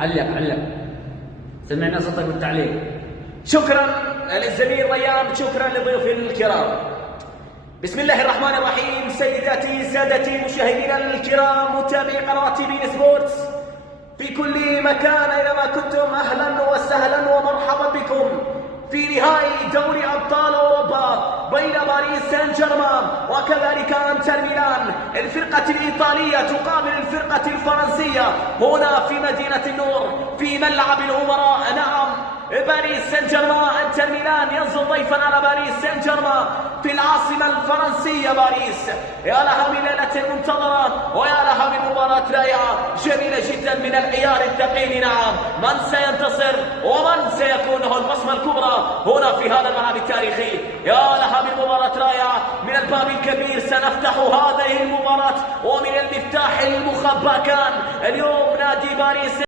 علق سمعنا صوتك بالتعليق. شكرا للزميل ريان، شكرا لضيوفي الكرام. بسم الله الرحمن الرحيم. سيداتي سادتي مشاهدينا الكرام، متابعي قناه بين سبورتس في كل مكان اينما كنتم، اهلا وسهلا ومرحبا بكم في نهائي دوري ابطال اوروبا بين باريس سان جيرمان وكذلك انتر ميلان. الفرقه الايطاليه تقابل الفرقه الفرنسيه هنا في مدينه النور في ملعب الامراء. نعم، باريس سان جيرمان انتر ميلان ينزل ضيفا على باريس سان جيرمان في العاصمه الفرنسيه باريس. يا لها من ليله منتظره ويا لها من مباراه رائعه جميله جدا من العيار الثقيل. نعم، من سينتصر ومن سيكون له البصمه الكبرى هنا في هذا الملعب التاريخي. يا لها من مباراه رائعه من الباب الكبير. سنفتح هذه المباراه ومن المفتاح المخبى كان اليوم نادي باريس